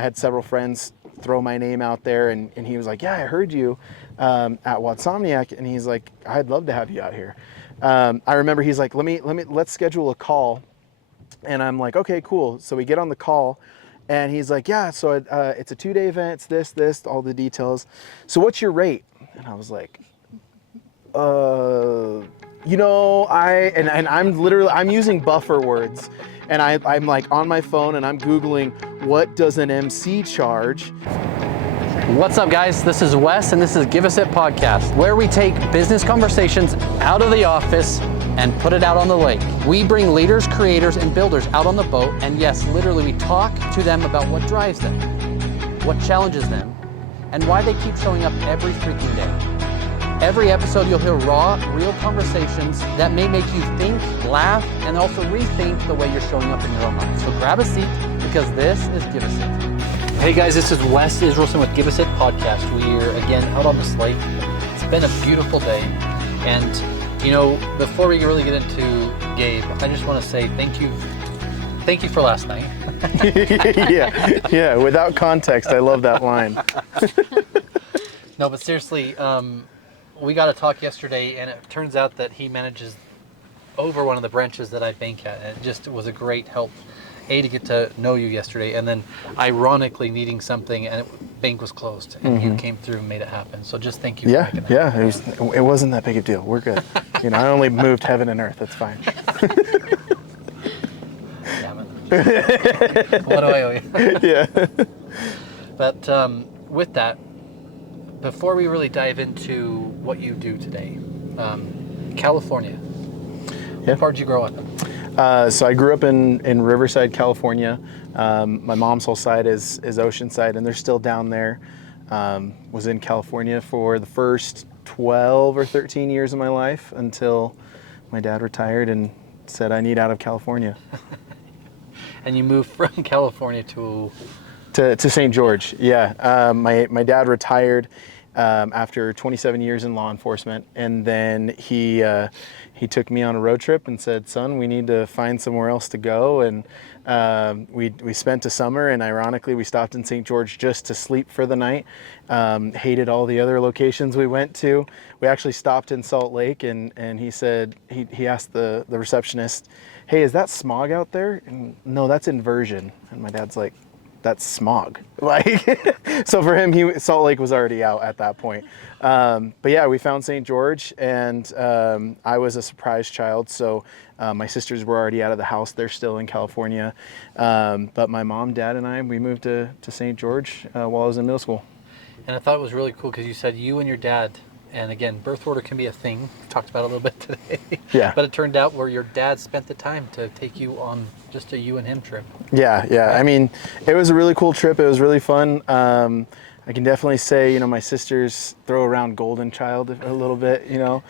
I had several friends throw my name out there, and he was like, yeah, I heard you at Watsomniac, and he's like, I'd love to have you out here. I remember he's like, let's schedule a call. And I'm like, okay, cool. So we get on the call, and he's like, yeah, so it's a 2-day event, it's this, all the details. So what's your rate? And I was like, you know, and I'm using buffer words, and I'm like on my phone and I'm Googling, what does an MC charge? What's up, guys? This is Wes, and this is Give Us It Podcast, where we take business conversations out of the office and put it out on the lake. We bring leaders, creators, and builders out on the boat, and yes, literally we talk to them about what drives them, what challenges them, and why they keep showing up every freaking day. Every episode you'll hear raw, real conversations that may make you think, laugh, and also rethink the way you're showing up in your own life. So grab a seat, because this is Give Us It. Hey guys, this is Wes Israelson with Give Us It Podcast. We're again out on this lake. It's been a beautiful day, and you know, before we really get into Gabe, I just want to say thank you for last night. yeah. Without context, I love that line. No, but seriously, we got to talk yesterday, and it turns out that he manages over one of the branches that I bank at. And it just was a great help, to get to know you yesterday, and then ironically needing something, and bank was closed, and you came through and made it happen. So just thank you for making that happen. It wasn't that big a deal. We're good. You know, I only moved heaven and earth. That's fine. Damn it. What do I owe you? Yeah. But with that, before we really dive into what you do today, California. Yeah. What part did you grow up in? So I grew up in Riverside, California. My mom's whole side is Oceanside, and they're still down there. Was in California for the first 12 or 13 years of my life until my dad retired and said, I need out of California. And you moved from California to St. George, yeah. My dad retired after 27 years in law enforcement, and then he took me on a road trip and said, son, we need to find somewhere else to go. And we spent a summer, and ironically we stopped in St. George just to sleep for the night. Hated all the other locations we went to. We actually stopped in Salt Lake, and he said, he asked the receptionist, hey, is that smog out there? And no, that's inversion. And my dad's like, that's smog. Like, so for him, Salt Lake was already out at that point. But yeah, we found St. George, and I was a surprise child. So my sisters were already out of the house. They're still in California. But my mom, dad, and I, we moved to St. George while I was in middle school. And I thought it was really cool because you said you and your dad, and again, birth order can be a thing. We talked about it a little bit today. Yeah. But it turned out where your dad spent the time to take you on just a you and him trip. Yeah. Right? I mean, it was a really cool trip. It was really fun. I can definitely say, you know, my sisters throw around golden child a little bit, you know,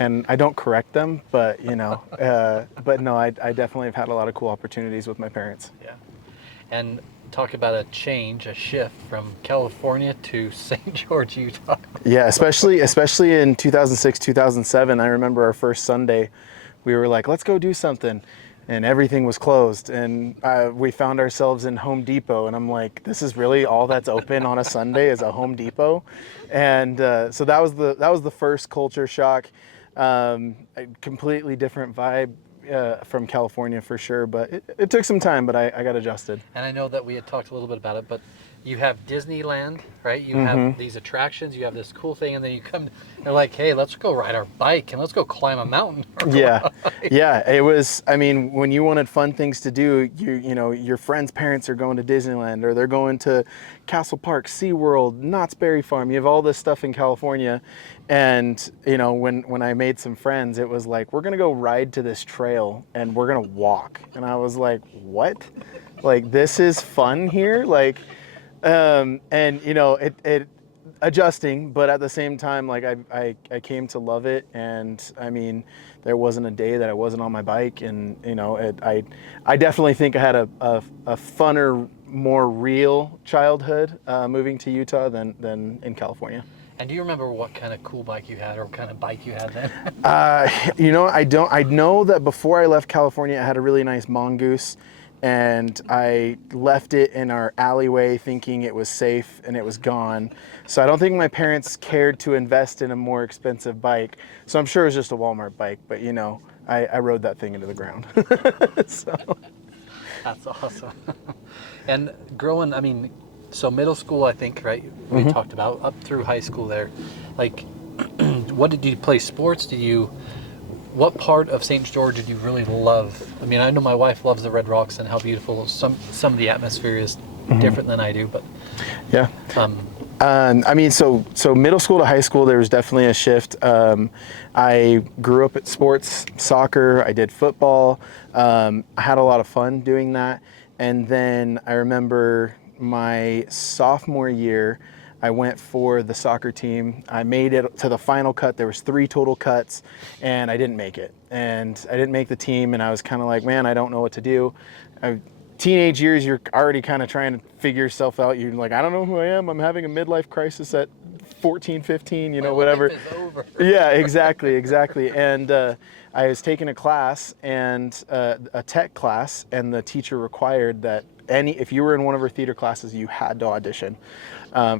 and I don't correct them, but, you know, but no, I definitely have had a lot of cool opportunities with my parents. Yeah. And talk about a shift from California to St. George, Utah. Yeah, especially in 2006, 2007. I remember our first Sunday, we were like, let's go do something. And everything was closed. And we found ourselves in Home Depot. And I'm like, this is really all that's open on a Sunday is a Home Depot. And so that was the first culture shock. A completely different vibe. From California for sure, but it took some time, but I got adjusted. And I know that we had talked a little bit about it, but you have Disneyland, right? You have these attractions, you have this cool thing, and then you come, they're like, hey, let's go ride our bike and let's go climb a mountain. Yeah. It was, I mean, when you wanted fun things to do, you know, your friends' parents are going to Disneyland, or they're going to Castle Park, SeaWorld, Knott's Berry Farm. You have all this stuff in California. And, you know, when I made some friends, it was like, we're going to go ride to this trail and we're going to walk. And I was like, what? Like, this is fun here? Like, and, you know, it adjusting, but at the same time, like, I came to love it. And, I mean, there wasn't a day that I wasn't on my bike. And, you know, I definitely think I had a funner, more real childhood moving to Utah than in California. And do you remember what kind of cool bike you had, or what kind of bike you had then? You know, I don't. I know that before I left California, I had a really nice Mongoose, and I left it in our alleyway thinking it was safe, and it was gone. So I don't think my parents cared to invest in a more expensive bike. So I'm sure it was just a Walmart bike, but you know, I rode that thing into the ground. So. That's awesome. And growing, I mean, so middle school, I think, right? We talked about up through high school there. Like, what did you play sports? What part of St. George did you really love? I mean, I know my wife loves the Red Rocks and how beautiful some of the atmosphere is different than I do, but yeah. I mean, so middle school to high school, there was definitely a shift. I grew up at sports, soccer. I did football. I had a lot of fun doing that. And then I remember my sophomore year, I went for the soccer team. I made it to the final cut. There was 3 total cuts, and I didn't make it. And I didn't make the team, and I was kind of like, man, I don't know what to do. Teenage years, you're already kind of trying to figure yourself out. You're like, I don't know who I am. I'm having a midlife crisis at 14, 15, you know, whatever. Life is over. Yeah, exactly. And I was taking a class, and a tech class, and the teacher required that if you were in one of her theater classes, you had to audition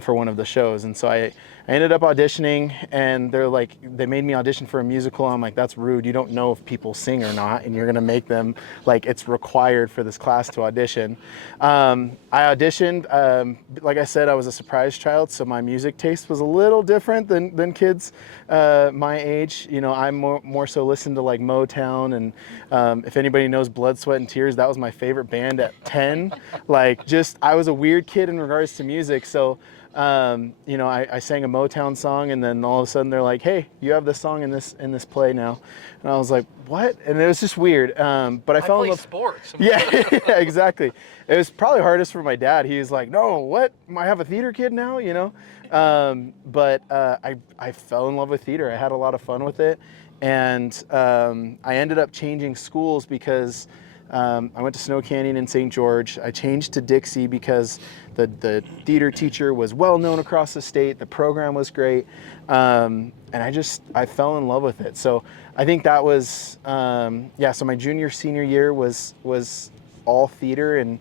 for one of the shows. And so I ended up auditioning, and they made me audition for a musical. I'm like, that's rude. You don't know if people sing or not, and you're gonna make them, like, it's required for this class to audition. I auditioned. Like I said, I was a surprise child, so my music taste was a little different than kids my age. You know, I more so listened to like Motown, and if anybody knows Blood, Sweat, and Tears, that was my favorite band at 10. Like, I was a weird kid in regards to music, so you know, I sang a Motown song, and then all of a sudden they're like, hey, you have this song in this play now. And I was like, what? And it was just weird. But I fell in love. Sports. Yeah, yeah, exactly. It was probably hardest for my dad. He was like, no, what? I have a theater kid now, you know? But I fell in love with theater. I had a lot of fun with it. And I ended up changing schools because I went to Snow Canyon in St. George. I changed to Dixie because the theater teacher was well known across the state. The program was great. And I fell in love with it. So I think that was, so my junior, senior year was all theater and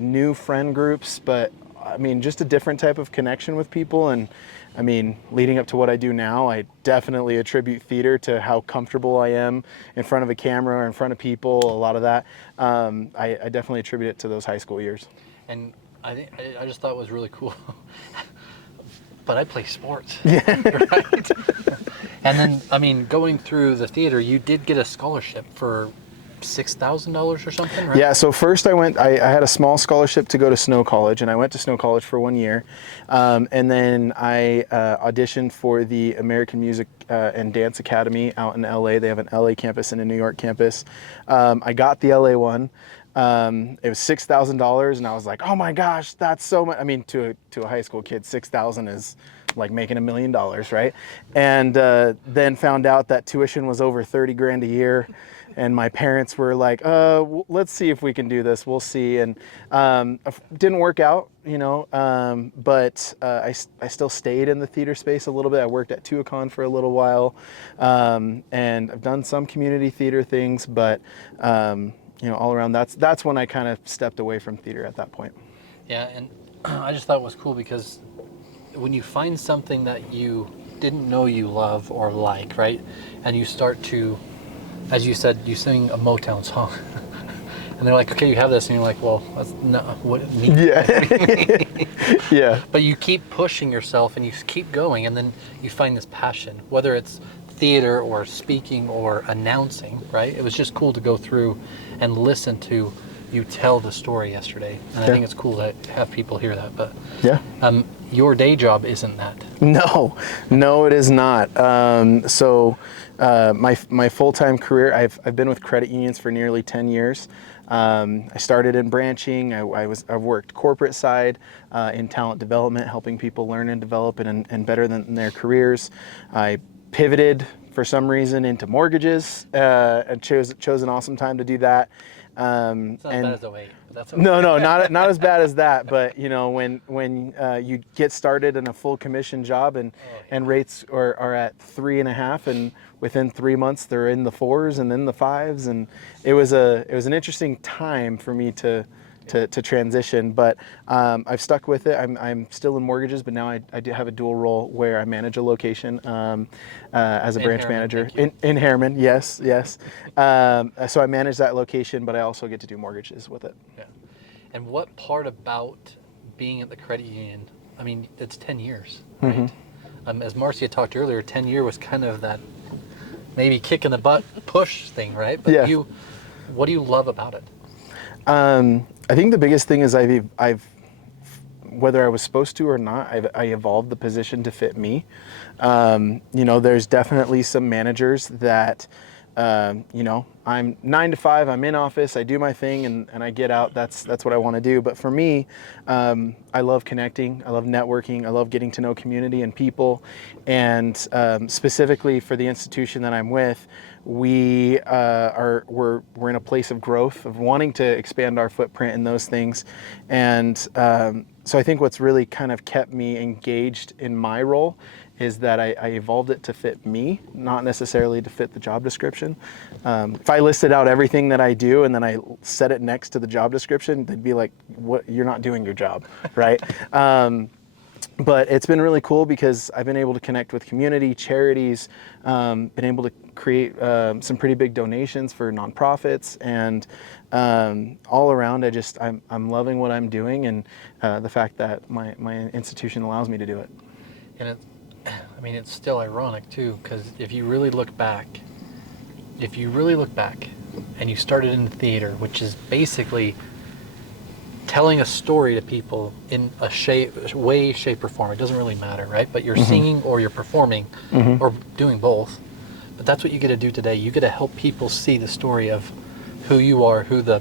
new friend groups, but I mean, just a different type of connection with people. And I mean, leading up to what I do now, I definitely attribute theater to how comfortable I am in front of a camera or in front of people, a lot of that. I definitely attribute it to those high school years. And I just thought it was really cool. But I play sports. Yeah. Right? And then, I mean, going through the theater, you did get a scholarship for $6,000 or something, right? Yeah, so first I had a small scholarship to go to Snow College, and I went to Snow College for 1 year. And then I auditioned for the American Music and Dance Academy out in LA. They have an LA campus and a New York campus. I got the LA one. It was $6,000, and I was like, oh my gosh, that's so much. I mean, to a high school kid, $6,000 is like making $1 million, right? And then found out that tuition was over 30 grand a year. And my parents were like, let's see if we can do this. We'll see. And didn't work out, you know, but I still stayed in the theater space a little bit. I worked at Tuacahn for a little while, and I've done some community theater things, but you know, all around, that's when I kind of stepped away from theater at that point. Yeah, and I just thought it was cool because when you find something that you didn't know you love or like, right, and you start to, as you said, you sing a Motown song, and they're like, okay, you have this, and you're like, well, that's not what it means. Yeah. Yeah. But you keep pushing yourself, and you keep going, and then you find this passion, whether it's theater or speaking or announcing, right? It was just cool to go through and listen to you tell the story yesterday, and I think it's cool to have people hear that. But yeah, your day job isn't that. No, it is not. My full-time career, I've been with credit unions for nearly 10 years. I started in branching. I've worked corporate side in talent development, helping people learn and develop and better than their careers. I pivoted for some reason into mortgages and chose an awesome time to do that. It's not as bad as 08, but that's okay. No, not as bad as that. But you know, when you get started in a full commission job and rates are at 3.5, and within 3 months they're in the 4s and then the 5s, and it was an interesting time for me to transition, but I've stuck with it. I'm still in mortgages, but now I do have a dual role where I manage a location as a branch manager in Harriman. Yes. So I manage that location, but I also get to do mortgages with it. Yeah. And what part about being at the credit union? I mean, it's 10 years, right? As Marcia talked earlier, 10-year was kind of that maybe kick in the butt push thing, right? But yeah. What do you love about it? I think the biggest thing is I've whether I was supposed to or not, I evolved the position to fit me. You know, there's definitely some managers that, you know, I'm 9 to 5, I'm in office, I do my thing, and I get out. That's what I want to do. But for me, I love connecting, I love networking, I love getting to know community and people. And specifically for the institution that I'm with, we're in a place of growth, of wanting to expand our footprint in those things. And so I think what's really kind of kept me engaged in my role is that I evolved it to fit me, not necessarily to fit the job description. If I listed out everything that I do and then I set it next to the job description, they'd be like, "What? You're not doing your job," right? But it's been really cool because I've been able to connect with community, charities, been able to create some pretty big donations for nonprofits, and all around, I'm loving what I'm doing, and the fact that my institution allows me to do it. And it's still ironic too, because if you really look back, and you started in the theater, which is basically telling a story to people in a shape or form. It doesn't really matter, right? But you're singing or you're performing or doing both. But that's what you get to do today. You get to help people see the story of who you are, who the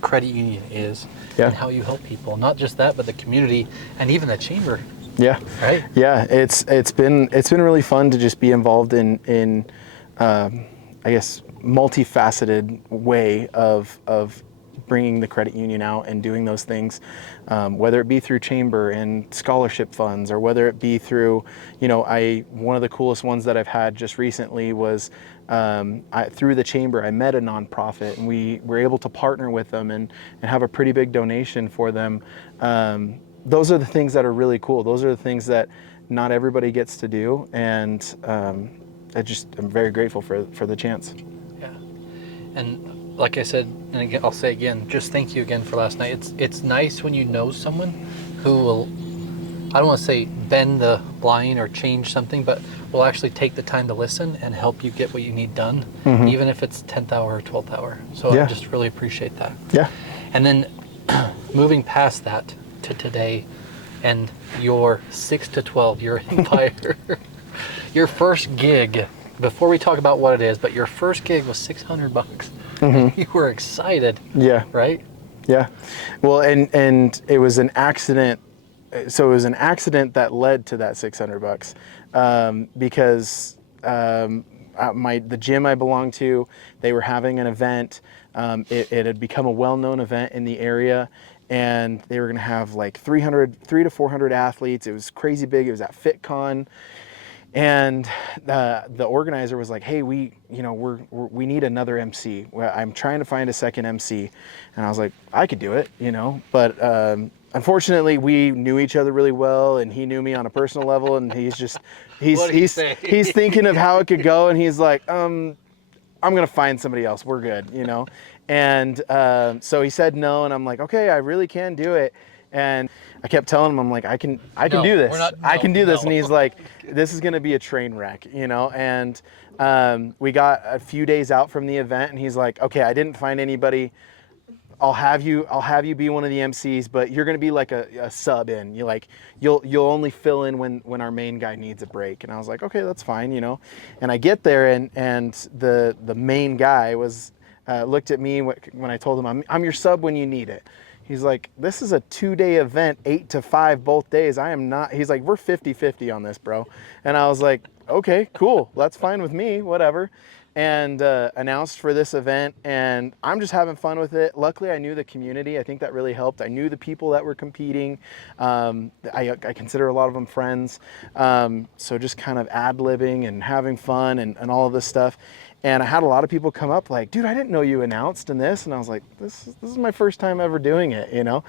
credit union is, and how you help people. Not just that, but the community and even the chamber. Yeah. Right. Yeah. It's been really fun to just be involved in I guess multifaceted way of bringing the credit union out and doing those things, whether it be through chamber and scholarship funds, or whether it be through, you know, one of the coolest ones that I've had just recently was through the chamber. I met a nonprofit and we were able to partner with them and have a pretty big donation for them. Those are the things that are really cool. Those are the things that not everybody gets to do, and I'm very grateful for the chance. Yeah, and like I said, and again, I'll say again, just thank you again for last night. It's nice when you know someone who will, I don't want to say bend the line or change something, but will actually take the time to listen and help you get what you need done, even if it's 10th hour or 12th hour. So I just really appreciate that. Yeah. And then moving past that to today and your 6 to 12, your Empire, your first gig, before we talk about what it is, but your first gig was $600. You were excited. Yeah. Right? Yeah. Well, and it was an accident. So it was an accident that led to that $600, because the gym I belonged to, they were having an event. It had become a well-known event in the area, and they were going to have like 300 to 400 athletes. It was crazy big. It was at FitCon. And the organizer was like, "Hey, we need another MC. I'm trying to find a second MC." And I was like, "I could do it, you know." But unfortunately, we knew each other really well, and he knew me on a personal level. And he's thinking of how it could go, and he's like, "I'm gonna find somebody else. We're good, you know." And so he said no, and I'm like, "Okay, I really can do it." And I kept telling him, I'm like, I can do this. I can do this. And he's like, "This is going to be a train wreck, you know?" And we got a few days out from the event, and he's like, "Okay, I didn't find anybody. I'll have you be one of the MCs, but you're going to be like a sub in. You'll only fill in when our main guy needs a break." And I was like, "Okay, that's fine, you know." And I get there, and the main guy was looked at me when I told him, I'm your sub when you need it. He's like, "This is a 2-day event, 8 to 5 both days. I am not." He's like, "We're 50-50 on this, bro." And I was like, "Okay, cool. That's fine with me, whatever." and announced for this event, and I'm just having fun with it. Luckily, I knew the community. I think that really helped. I knew the people that were competing. I consider a lot of them friends. So just kind of ad-libbing and having fun and all of this stuff. And I had a lot of people come up like, dude, I didn't know you announced in this. And I was like, this is my first time ever doing it, you know?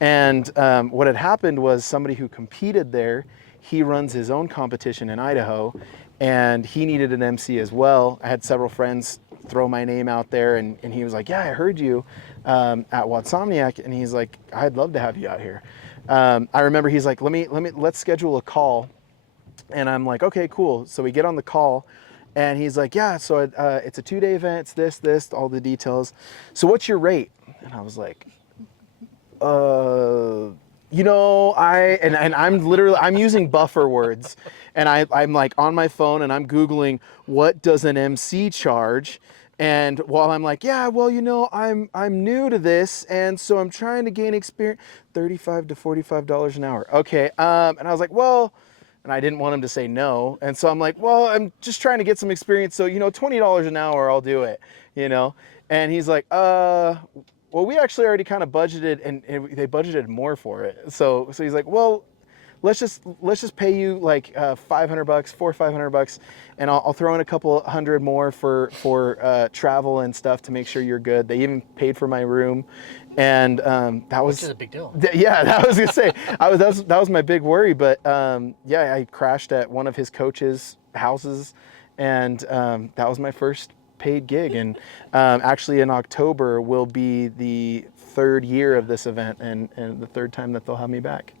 And what had happened was somebody who competed there, he runs his own competition in Idaho, and he needed an MC as well. I had several friends throw my name out there, and he was like, yeah, I heard you at Watsomniac, and he's like, I'd love to have you out here. I remember he's like, let's schedule a call. And I'm like, okay, cool. So we get on the call, and he's like, yeah, so it's a 2-day event, it's this, all the details. So what's your rate? And I was like, you know, I'm using buffer words, and I'm like on my phone and I'm Googling, what does an MC charge? And while I'm like, yeah, well, you know, I'm new to this, and so I'm trying to gain experience, $35 to $45 an hour. Okay, and I was like, well, and I didn't want him to say no, and so I'm like, well, I'm just trying to get some experience, so, you know, $20 an hour, I'll do it, you know? And he's like, well, we actually already kind of budgeted, and they budgeted more for it. So he's like, well, let's just pay you like $500, $400 or $500, and I'll throw in a couple hundred more for travel and stuff to make sure you're good. They even paid for my room, and that was, which is a big deal. Yeah, that was gonna say, that was my big worry. But yeah, I crashed at one of his coaches' houses, and that was my first paid gig. And actually in October will be the 3rd year of this event, and the 3rd time that they'll have me back.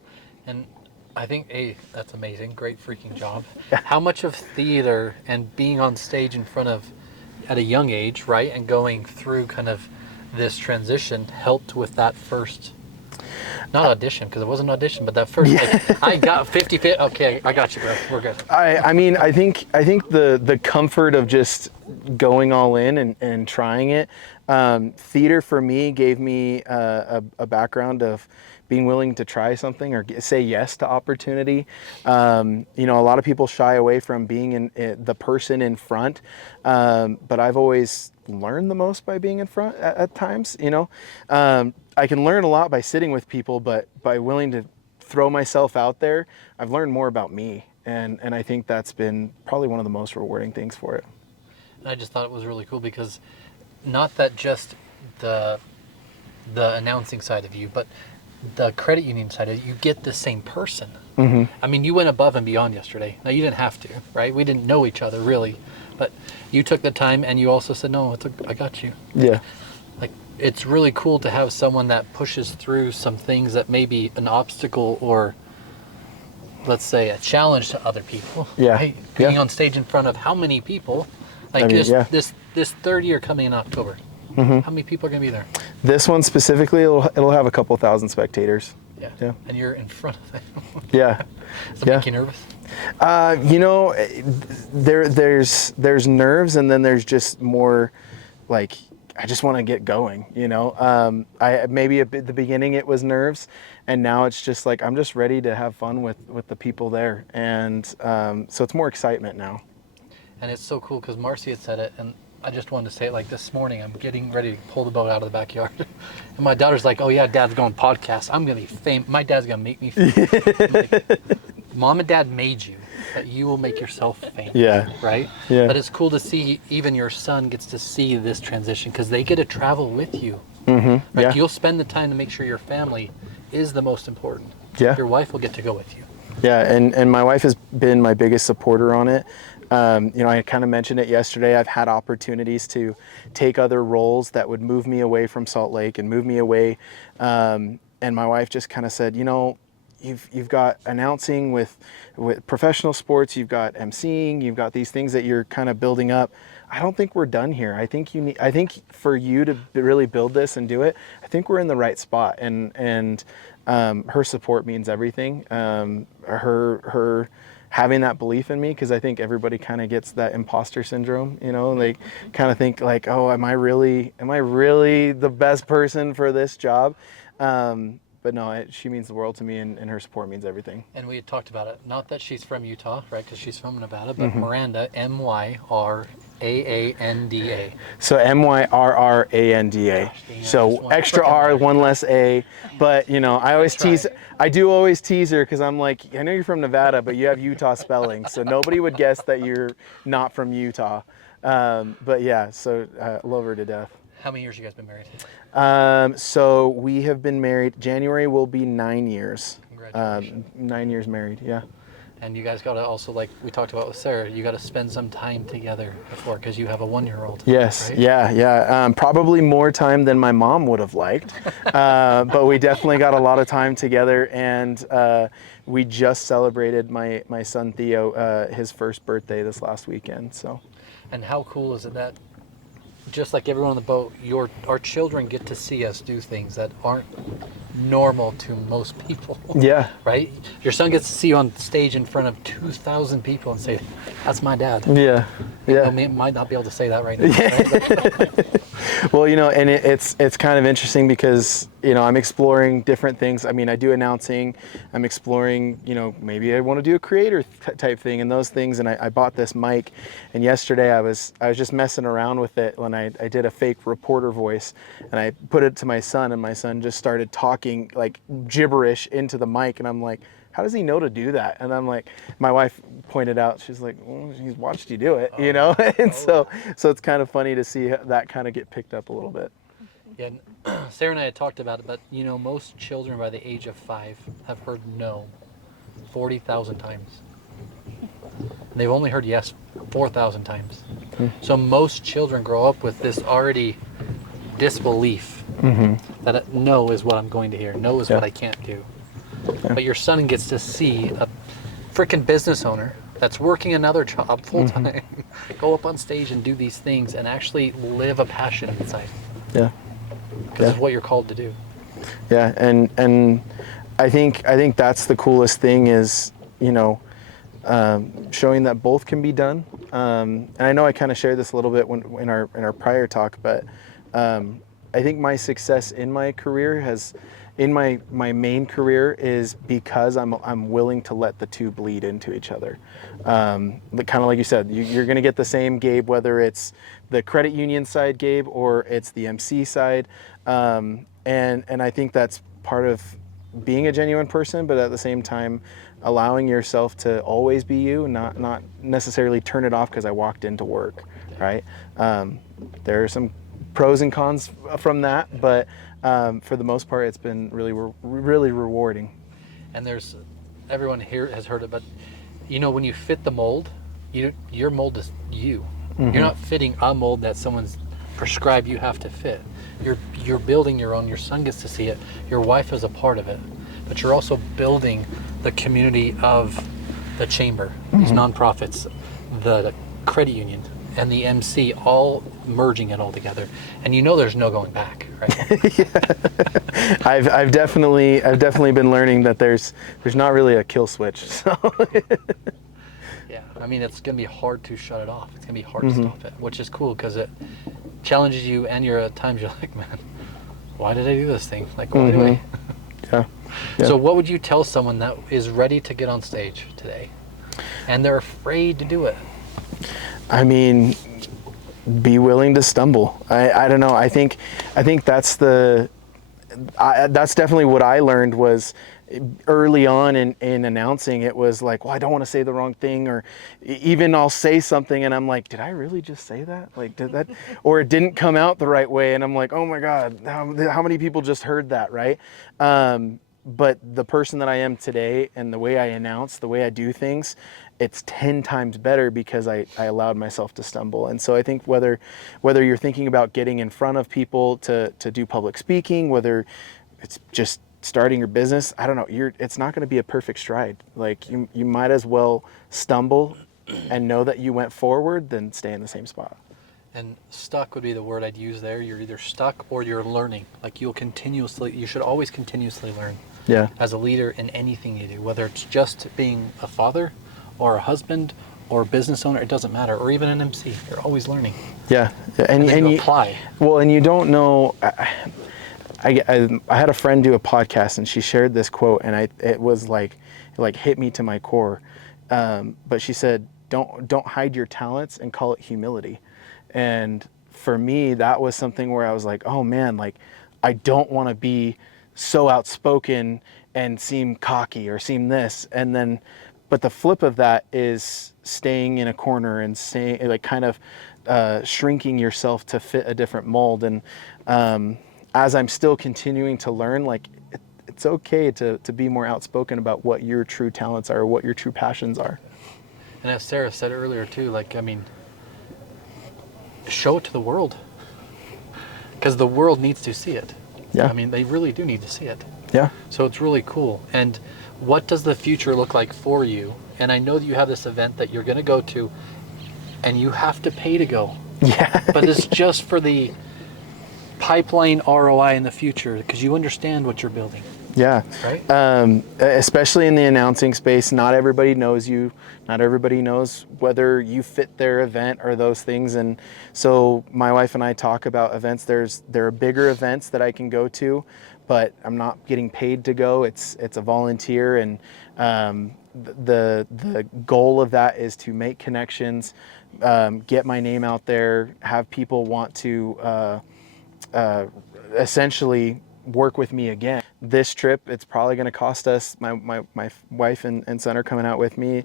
And I think, that's amazing. Great freaking job. How much of theater and being on stage in front of, at a young age, right, and going through kind of this transition helped with that first, not audition, because it wasn't an audition, but that first, like, I got 50, okay, I got you, bro. We're good. I mean, I think the comfort of just going all in and trying it, theater for me gave me a background of being willing to try something or say yes to opportunity. You know, a lot of people shy away from being in the person in front, but I've always learned the most by being in front at times, you know. I can learn a lot by sitting with people, but by willing to throw myself out there, I've learned more about me. And I think that's been probably one of the most rewarding things for it. And I just thought it was really cool because not that just the announcing side of you, but the credit union side of it, you get the same person. Mm-hmm. I mean, you went above and beyond yesterday. Now, you didn't have to, right? We didn't know each other really, but you took the time and you also said, no, I got you. Yeah. Like, it's really cool to have someone that pushes through some things that may be an obstacle or, let's say, a challenge to other people. Yeah. Right? Being on stage in front of how many people? Like, this 3rd year coming in October. Mm-hmm. How many people are going to be there? This one specifically, it'll have a couple thousand spectators. Yeah. And you're in front of it. Yeah. Does it make you nervous? You know, there's nerves, and then there's just more like, I just want to get going, you know. Maybe at the beginning it was nerves, and now it's just like, I'm just ready to have fun with the people there. And so it's more excitement now. And it's so cool because Marcy had said it, and I just wanted to say it, like, this morning I'm getting ready to pull the boat out of the backyard. And my daughter's like, oh yeah, Dad's going podcast. I'm going to be famous. My dad's going to make me famous. Like, Mom and Dad made you, but you will make yourself famous. Yeah. Right? Yeah. But it's cool to see even your son gets to see this transition because they get to travel with you. Mm-hmm. Like, yeah. you'll spend the time to make sure your family is the most important. Yeah. Your wife will get to go with you. Yeah, and my wife has been my biggest supporter on it. You know, I kind of mentioned it yesterday. I've had opportunities to take other roles that would move me away from Salt Lake and move me away. And my wife just kind of said, you know, you've got announcing with professional sports, you've got emceeing, you've got these things that you're kind of building up. I don't think we're done here. I think for you to really build this and do it, I think we're in the right spot. And her support means everything. Her having that belief in me, because I think everybody kind of gets that imposter syndrome, you know, they kind of think like, oh, am I really the best person for this job? But no, she means the world to me, and her support means everything. And we had talked about it, not that she's from Utah, right, because she's from Nevada, but Miranda, Myranda, Myrranda. So Myrranda. So extra R, one less A. But I always tease. I do always tease her because I'm like, I know you're from Nevada, but you have Utah spelling, so nobody would guess that you're not from Utah. But yeah, so love her to death. How many years you guys been married? So we have been married. January will be 9 years. Congratulations. 9 years married. Yeah. And you guys got to also, like we talked about with Sarah, you got to spend some time together before, because you have a 1-year-old. Yes, right? yeah. Probably more time than my mom would have liked, but we definitely got a lot of time together, and we just celebrated my son Theo his first birthday this last weekend. So. And how cool is it that, just like everyone on the boat, our children get to see us do things that aren't normal to most people. Yeah. Right? Your son gets to see you on stage in front of 2,000 people and say, "That's my dad." Yeah. Yeah. I might not be able to say that right now. Right? Well, and it's kind of interesting because I'm exploring different things. I mean, I do announcing. I'm exploring. Maybe I want to do a creator type thing and those things. And I bought this mic, and yesterday I was just messing around with it when I did a fake reporter voice, and I put it to my son, and my son just started talking like gibberish into the mic, and I'm like, how does he know to do that? And I'm like, my wife pointed out, she's like, well, he's watched you do it, and so it's kind of funny to see that kind of get picked up a little bit. Yeah, Sarah and I had talked about it, but most children by the age of 5 have heard no 40,000 times. And they've only heard yes 4,000 times. So most children grow up with this already disbelief that no is what I'm going to hear, no is what I can't do. Yeah. But your son gets to see a freaking business owner that's working another job full time go up on stage and do these things and actually live a passion inside. Yeah. Because it's what you're called to do. Yeah, and I think that's the coolest thing is showing that both can be done. And I know I kind of shared this a little bit in our prior talk, but I think my success in my career my main career is because I'm willing to let the two bleed into each other. Kind of like you said, you're going to get the same Gabe, whether it's the credit union side Gabe or it's the MC side. And I think that's part of being a genuine person, but at the same time, allowing yourself to always be you, not necessarily turn it off because I walked into work, right? There are some pros and cons from that, but for the most part, it's been really rewarding. And everyone here has heard it, but when you fit the mold, your mold is you. You're not fitting a mold that someone's prescribed you have to fit. You're building your own. Your son gets to see it. Your wife is a part of it, but you're also building the community of the chamber, these nonprofits, the credit union, and the MC, all merging it all together. And there's no going back, right? Yeah. I've definitely been learning that there's not really a kill switch. So. Yeah, I mean, it's gonna be hard to shut it off. It's gonna be hard to stop it, which is cool because it challenges you, and at times you're like, man, why did I do this thing? Like, why do I? Yeah. So what would you tell someone that is ready to get on stage today and they're afraid to do it? I mean, be willing to stumble. I don't know. I think that's that's definitely what I learned was early on in announcing. It was like, well, I don't want to say the wrong thing, or even I'll say something and I'm like, did I really just say that? Like, did that, or it didn't come out the right way, and I'm like, oh my God, how many people just heard that, right? But the person that I am today and the way I announce, the way I do things, it's 10 times better because I allowed myself to stumble. And so I think whether you're thinking about getting in front of people to do public speaking, whether it's just starting your business, I don't know, it's not going to be a perfect stride. Like you might as well stumble and know that you went forward than stay in the same spot. And stuck would be the word I'd use there. You're either stuck or you're learning. Like you should always continuously learn. Yeah. As a leader in anything you do, whether it's just being a father or a husband or a business owner, it doesn't matter, or even an MC, you're always learning. Yeah. And you apply. Well, and you don't know, I had a friend do a podcast and she shared this quote, and it was like hit me to my core. But she said, don't hide your talents and call it humility. And for me, that was something where I was like, oh man, like I don't want to be so outspoken and seem cocky or seem this. And then, but the flip of that is staying in a corner and staying like kind of shrinking yourself to fit a different mold. And as I'm still continuing to learn, like it's okay to be more outspoken about what your true talents are, what your true passions are. And as Sarah said earlier too, like, I mean, show it to the world, because the world needs to see it. Yeah. I mean, they really do need to see it. Yeah. So it's really cool. And what does the future look like for you? And I know that you have this event that you're going to go to, and you have to pay to go. Yeah. But it's just for the pipeline ROI in the future, because you understand what you're building. Yeah. Right. Especially in the announcing space, not everybody knows you. Not everybody knows whether you fit their event or those things. And so my wife and I talk about events. There are bigger events that I can go to, but I'm not getting paid to go. It's a volunteer, and the goal of that is to make connections, get my name out there, have people want to essentially work with me again. This trip, it's probably going to cost us, my wife and son are coming out with me,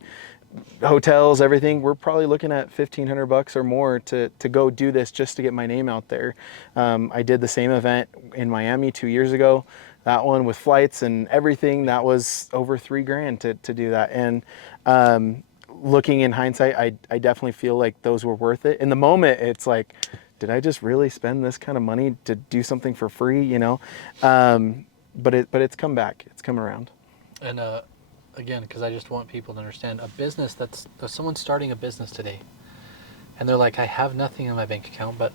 hotels, everything. We're probably looking at $1,500 or more to go do this just to get my name out there. I did the same event in Miami 2 years ago. That one with flights and everything, that was over $3,000 to do that. And looking in hindsight, I definitely feel like those were worth it. In the moment, it's like, did I just really spend this kind of money to do something for free, you know? But it's come back. It's come around. And again, because I just want people to understand, a business that's someone's starting a business today, and they're like, I have nothing in my bank account, but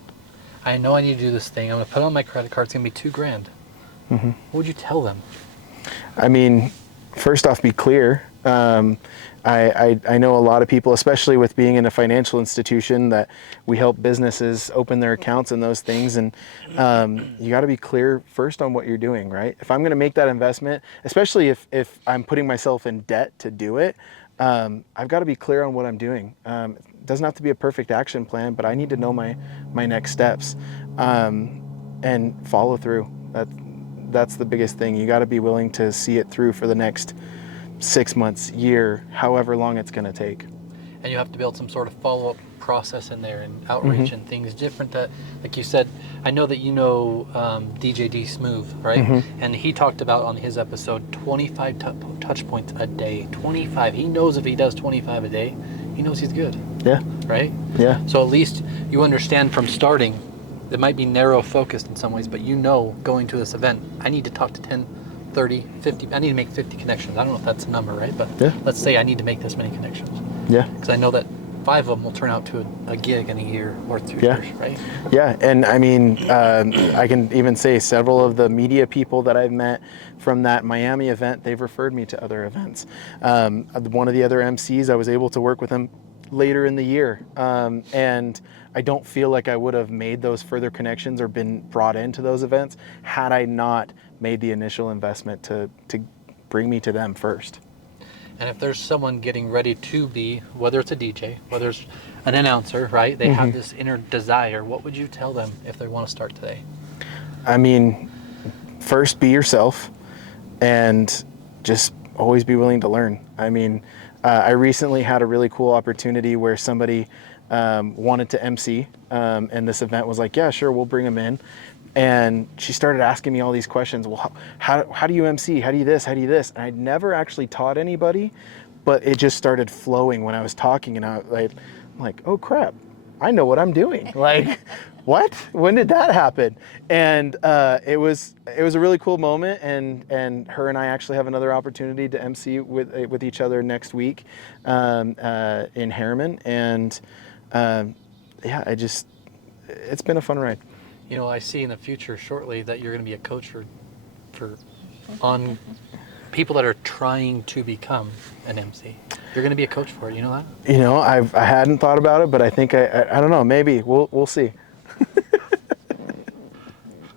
I know I need to do this thing. I'm going to put it on my credit card. It's going to be $2,000. Mm-hmm. What would you tell them? I mean, first off, be clear. I know a lot of people, especially with being in a financial institution, that we help businesses open their accounts and those things. And you got to be clear first on what you're doing, right? If I'm going to make that investment, especially if I'm putting myself in debt to do it, I've got to be clear on what I'm doing. It doesn't have to be a perfect action plan, but I need to know my next steps and follow through. That's the biggest thing. You got to be willing to see it through for the next 6 months, year, however long it's going to take. And you have to build some sort of follow-up process in there, and outreach and things different. That, like you said, I know that you know DJ D Smooth, right? And he talked about on his episode 25 touch points a day. 25. He knows if he does 25 a day, he knows he's good. Yeah. Right? Yeah. So at least you understand from starting. It might be narrow focused in some ways, but you know, going to this event, I need to talk to 10, 30, 50, I need to make 50 connections. I don't know if that's a number, right? But let's say I need to make this many connections. Yeah. Because I know that 5 of them will turn out to a gig in a year or 2 years, right? Yeah, and I mean, I can even say several of the media people that I've met from that Miami event, they've referred me to other events. One of the other MCs, I was able to work with him later in the year. And I don't feel like I would have made those further connections or been brought into those events had I not made the initial investment to bring me to them first. And if there's someone getting ready to be, whether it's a DJ, whether it's an announcer, right? They have this inner desire. What would you tell them if they want to start today? I mean, first be yourself and just always be willing to learn. I mean, I recently had a really cool opportunity where somebody wanted to MC, and this event was like, yeah, sure, we'll bring them in. And she started asking me all these questions. Well, how do you MC? How do you this? How do you this? And I'd never actually taught anybody, but it just started flowing when I was talking, and I'm like, oh crap, I know what I'm doing. Like, what? When did that happen? And it was a really cool moment. And her and I actually have another opportunity to MC with each other next week in Harriman. And yeah, it's been a fun ride. You know, I see in the future shortly that you're going to be a coach on people that are trying to become an MC. You're going to be a coach for it. You know that? You know, I hadn't thought about it, but I think I don't know. Maybe we'll see.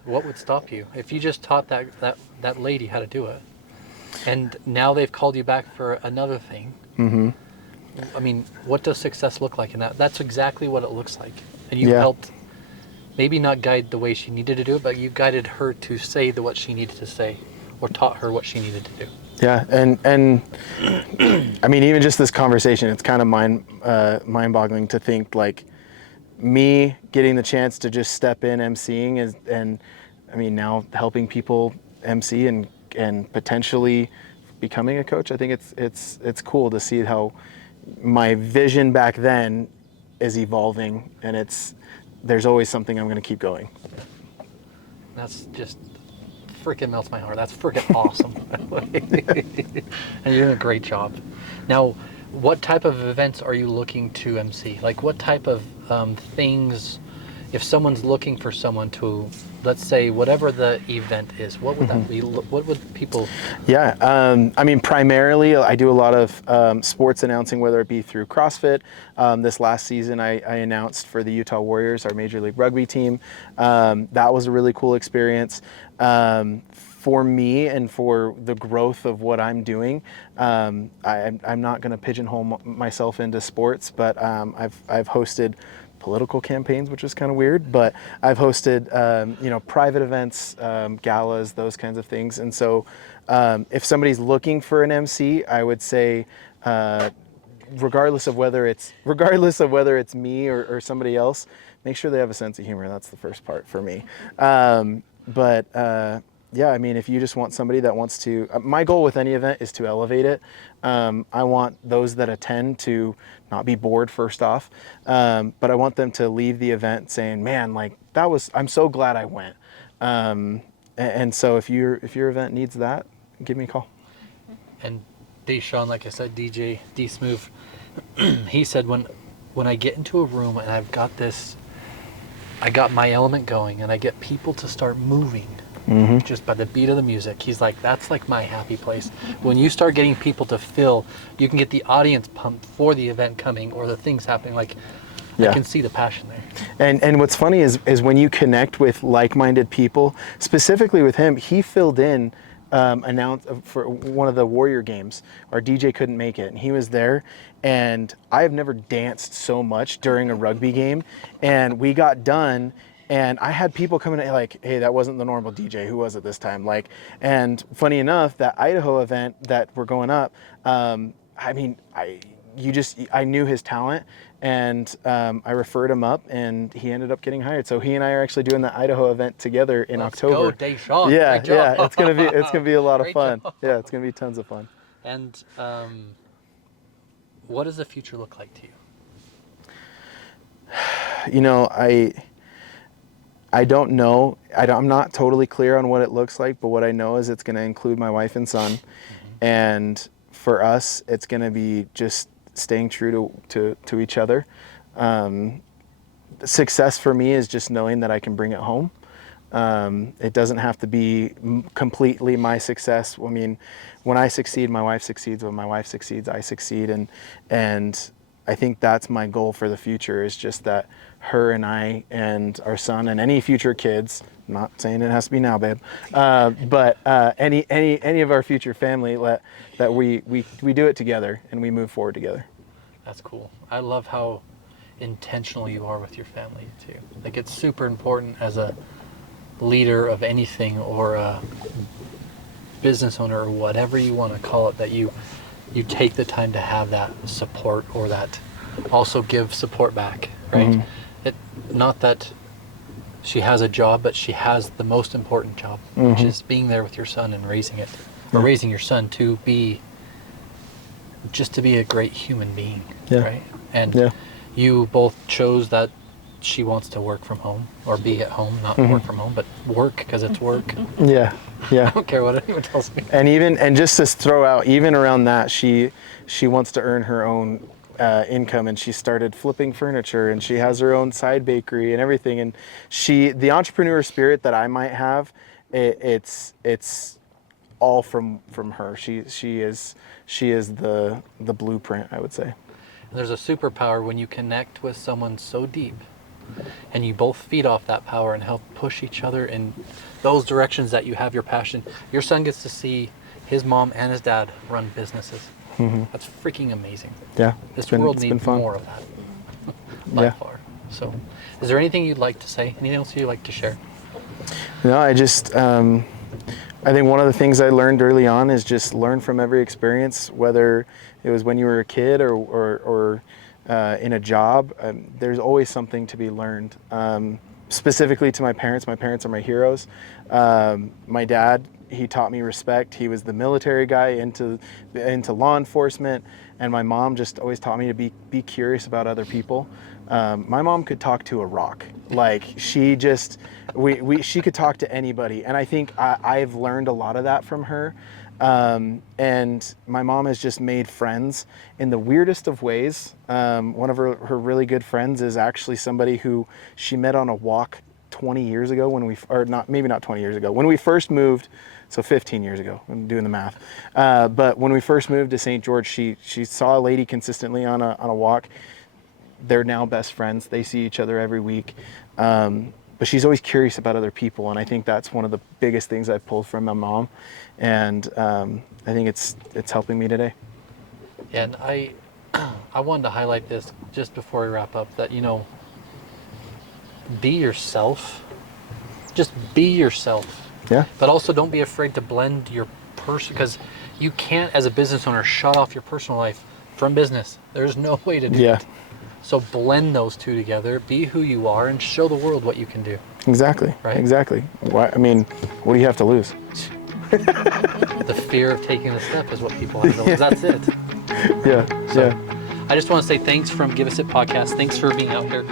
What would stop you if you just taught that lady how to do it, and now they've called you back for another thing? I mean, what does success look like in that? That's exactly what it looks like. and you Yeah. helped maybe not guide the way she needed to do it, but you guided her to say what she needed to say, or taught her what she needed to do. Yeah, and I mean, even just this conversation, it's kind of mind-boggling to think like me getting the chance to just step in emceeing and I mean now helping people MC and potentially becoming a coach. I think it's cool to see how my vision back then is evolving, and there's always something I'm going to keep going. That's just freaking melts my heart. That's freaking awesome. And you're doing a great job. Now, what type of events are you looking to MC? Like what type of things, if someone's looking for someone to, let's say, whatever the event is, what would that be? What would people... Yeah, I mean, primarily I do a lot of sports announcing, whether it be through CrossFit. This last season I announced for the Utah Warriors, our Major League Rugby team. That was a really cool experience. For me and for the growth of what I'm doing, I'm not going to pigeonhole myself into sports, but I've hosted political campaigns, which is kind of weird, but I've hosted private events, galas, those kinds of things. And so if somebody's looking for an MC, I would say regardless of whether it's me or somebody else, make sure they have a sense of humor. That's the first part for me. Yeah, I mean, if you just want somebody that wants to, my goal with any event is to elevate it. I want those that attend to not be bored first off, but I want them to leave the event saying, man, like I'm so glad I went. And so if your event needs that, give me a call. And Deshaun, like I said, DJ D-Smooth, he said when I get into a room and I got my element going and I get people to start moving, just by the beat of the music, he's like, that's like my happy place. When you start getting people to fill, you can get the audience pumped for the event coming or the things happening. Like, I can see the passion there. And what's funny is when you connect with like-minded people, specifically with him, he filled in announced for one of the Warrior games. Our DJ couldn't make it, and he was there. And I have never danced so much during a rugby game. And we got done, and I had people coming in like, hey, that wasn't the normal DJ. Who was it this time? Like, and funny enough, that Idaho event that we're going up, I mean, I knew his talent, and I referred him up, and he ended up getting hired. So he and I are actually doing the Idaho event together in October. Let's go, Deshaun. Yeah, it's gonna be a lot of Great fun. job. Yeah, it's gonna be tons of fun. And what does the future look like to you? You know, I don't know. I'm not totally clear on what it looks like, but what I know is it's going to include my wife and son. And for us, it's going to be just staying true to each other. Success for me is just knowing that I can bring it home. It doesn't have to be completely my success. I mean, when I succeed, my wife succeeds. When my wife succeeds, I succeed. And I think that's my goal for the future, is just that her and I and our son and any future kids, I'm not saying it has to be now, babe, but any of our future family, that we do it together and we move forward together. That's cool. I love how intentional you are with your family too. Like, it's super important as a leader of anything, or a business owner, or whatever you want to call it, that you take the time to have that support, or that also give support back, right? Not that she has a job, but she has the most important job, which is being there with your son and raising it, or raising your son to be a great human being, right? And you both chose that she wants to work from home, or be at home, not work from home, but work because it's work. Yeah. I don't care what anyone tells me. And just to throw out, even around that, she wants to earn her own income, and she started flipping furniture, and she has her own side bakery and everything. And the entrepreneur spirit that I might have, it's all from her. She is the blueprint, I would say. And there's a superpower when you connect with someone so deep, and you both feed off that power and help push each other in those directions that you have your passion. Your son gets to see his mom and his dad run businesses. That's freaking amazing. Yeah. This world needs more of that, by far. So, is there anything you'd like to say? Anything else you'd like to share? No, I just, I think one of the things I learned early on is just learn from every experience, whether it was when you were a kid or in a job. There's always something to be learned. Specifically to my parents are my heroes. My dad, he taught me respect. He was the military guy into law enforcement, and my mom just always taught me to be curious about other people. My mom could talk to a rock. Like she could talk to anybody, and I think I've learned a lot of that from her. And my mom has just made friends in the weirdest of ways. One of her really good friends is actually somebody who she met on a walk 20 years ago maybe not 20 years ago, when we first moved, so 15 years ago, I'm doing the math. But when we first moved to St. George, she saw a lady consistently on a walk. They're now best friends. They see each other every week. But she's always curious about other people, and I think that's one of the biggest things I've pulled from my mom, and I think it's helping me today. Yeah, and I wanted to highlight this just before we wrap up, that, be yourself. Just be yourself. Yeah. But also don't be afraid to blend your person, because you can't, as a business owner, shut off your personal life from business. There's no way to do it. So blend those two together, be who you are, and show the world what you can do. Exactly. Right? Exactly. What do you have to lose? The fear of taking a step is what people have to lose. That's it. Yeah. So, I just want to say thanks from Give Us It Podcast. Thanks for being out here.